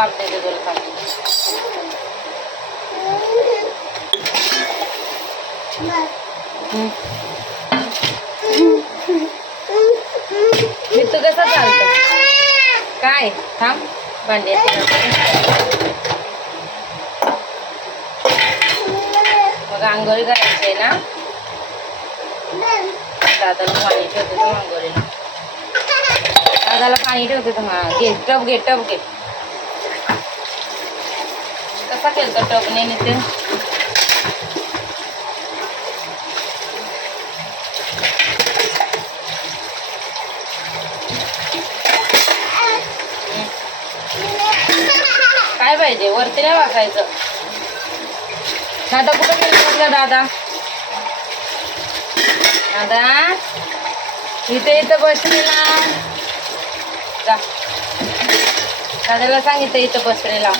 वाफ देते तुला थांब. मी तू कसं चालतं काय थांब भांडी मग आंघोळी करायची आहे ना. दादाला पाणी ठेवते तर आंघोळीला. दादाला पाणी ठेवते तर हा घे टप घे टप घे. कसा केलतो टपने निघते. काय पाहिजे वरती नाही वाकायचं. दादा कुठं गेलं दादा. दादा इथे इथं बसलेला जा. दादाला सांगितलं इथं बसलेला.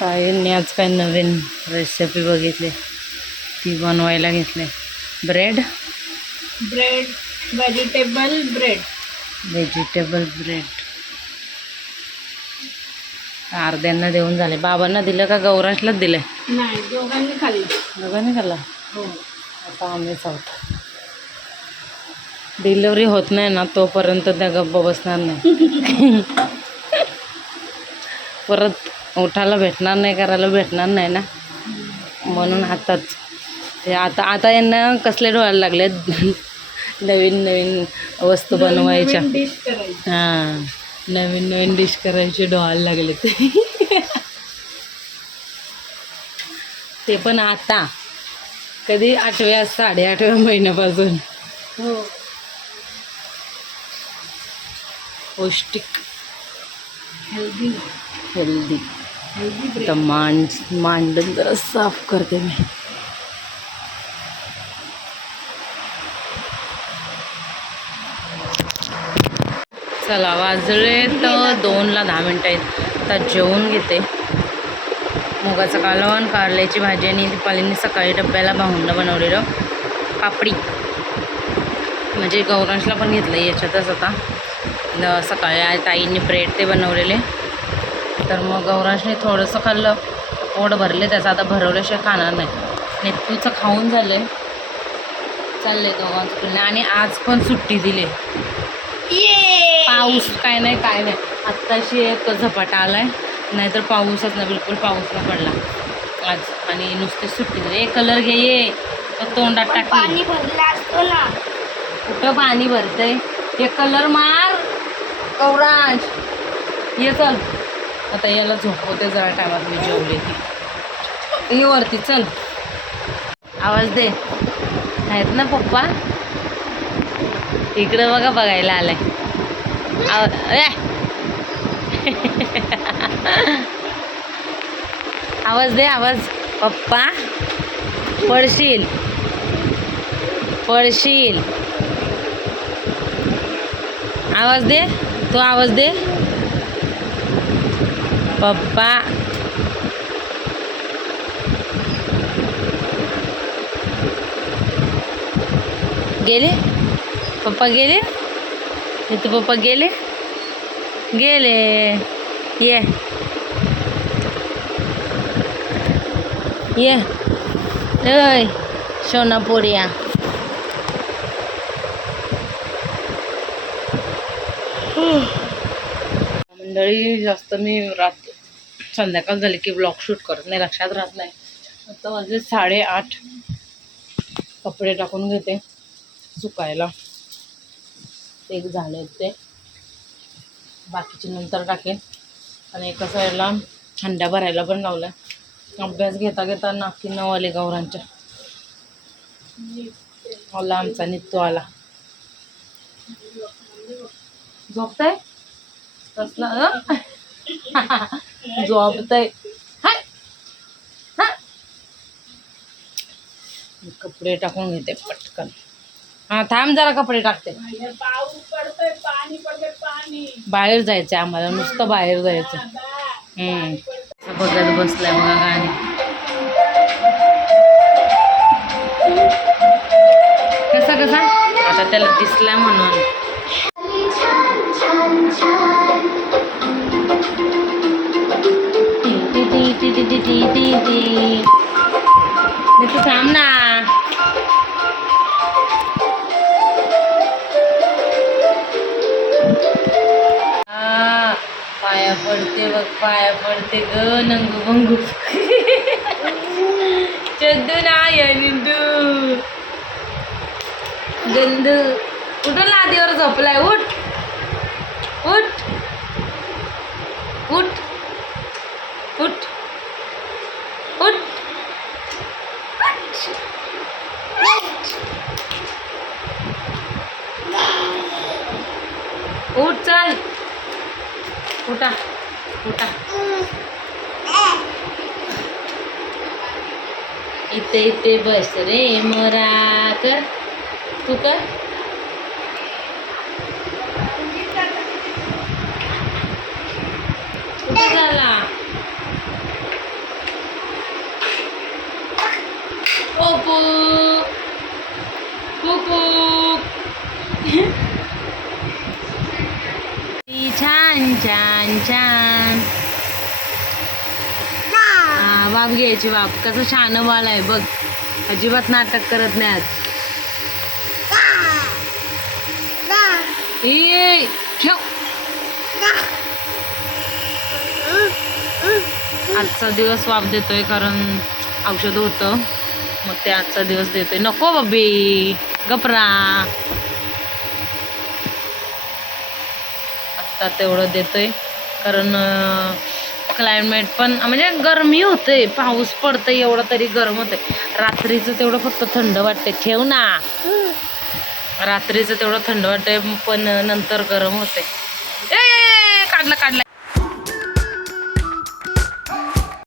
ताईंनी आज काय नवीन रेसिपी बघितली ती बनवायला घेतली. ब्रेड व्हेजिटेबल ब्रेड अर्ध्यांना देऊन झाले. बाबांना दिलं का गौरांशलाच दिलंय. नाही दोघांनी खाल्ला. हो आता आम्हीच आहोत. डिलिव्हरी होत नाही ना तोपर्यंत त्या गप्प बसणार नाही. परत उठायला भेटणार नाही करायला भेटणार नाही ना म्हणून आताच ते आता यांना कसले डोळ्याला लागलेत. नवीन वस्तू बनवायच्या. हां नवीन डिश करायचे डोळ्याला लागले ते पण आता कधी 8व्या 8.5व्या महिन्यापासून. हो पौष्टिक हेल्दी आता मांडण जरा साफ करते मी. चला वाजले तर 2ला 10 मिनटं आहेत. आता जेवून घेते. मुगाचं कालवण कारल्याची भाजी आणि दीपालीने सकाळी डब्याला भाऊंना बनवलेलं पापडी म्हणजे गौरांशला पण घेतलं याच्यातच. आता सकाळी ताईंनी ब्रेड ते बनवलेले तर मग गौरांशने थोडंसं खाल्लं पोट भरले त्याचं. आता भरवल्याशिवाय खाणार नाही. नेतूचं खाऊन झालं आहे चालले दोघांचं. आणि आज पण सुट्टी दिली. पाऊस काय नाही आत्ताशी एक झपाटा आलाय नाहीतर पाऊसच ना बिलकुल पाऊस ना पडला आज. आणि नुसती सुट्टी दिली. एक कलर घे ये तोंडात टाक. पाणी भरलं असतं ना. कुठं पाणी भरतंय. एक कलर मार गौरांश ये चल. आता याला झोपवते जरा टायमात मी जेवले ती. ये वरती चल. आवाज दे. आहेत ना पप्पा इकडं बघा बघायला आलाय. आवाज दे आवाज. पप्पा पडशील आवाज दे. तो आवाज दे पप्पा. गेले पप्पा गेले. इथं पप्पा गेले ये ओय सोनापुरिया. मंडळी जास्त मी संध्याकाळ झाली की ब्लॉग शूट करत नाही लक्षात राहत नाही. आता माझे 8:30 कपडे टाकून घेते सुकायला. एक झाले ते बाकीचे नंतर टाकेन. आणि एका साईडला हंड्या भरायला पण लावला. अभ्यास घेता नाकी 9 आले गौरांच्या. आला आमचा नित्तू आला. झोपताय कसला झोपताय. कपडे टाकून घेते पटकन. हा थांब जरा कपडे टाकते. बाहेर जायचं आम्हाला नुसतं बाहेर जायचं. बघत बसलाय बघा गाणी. कसा आता त्याला दिसलाय म्हणून तू थांब ना. पाया पडते बघ, पाया पडते ग नंगू बंगू. चंदू नाही निंदू गंदू कुठं लादीवर झोपलाय. उठ उठ उठ उठ उठ उठ चल उठा उठा. इथे इथे बस रे मोरा. कर तू कर. कुठे झाला. ओपो पुपू. छान छान छान. बाप घ्यायची बाप. कसं छान बाल आहे बघ. अजिबात नाटक करत नाही आज. ए ठेव. आजचा दिवस वाप देतोय कारण औषध होतं मग ते आजचा दिवस देतोय. नको बाबी गपरा. आत्ता तेवढं देतोय कारण क्लायमेट पण म्हणजे गरमी होते. पाऊस पडतंय एवढं तरी गरम होते. रात्रीचं तेवढं फक्त थंड वाटते. ठेव ना. रात्रीचं तेवढं थंड वाटते पण नंतर गरम होते. ए काढला काढला.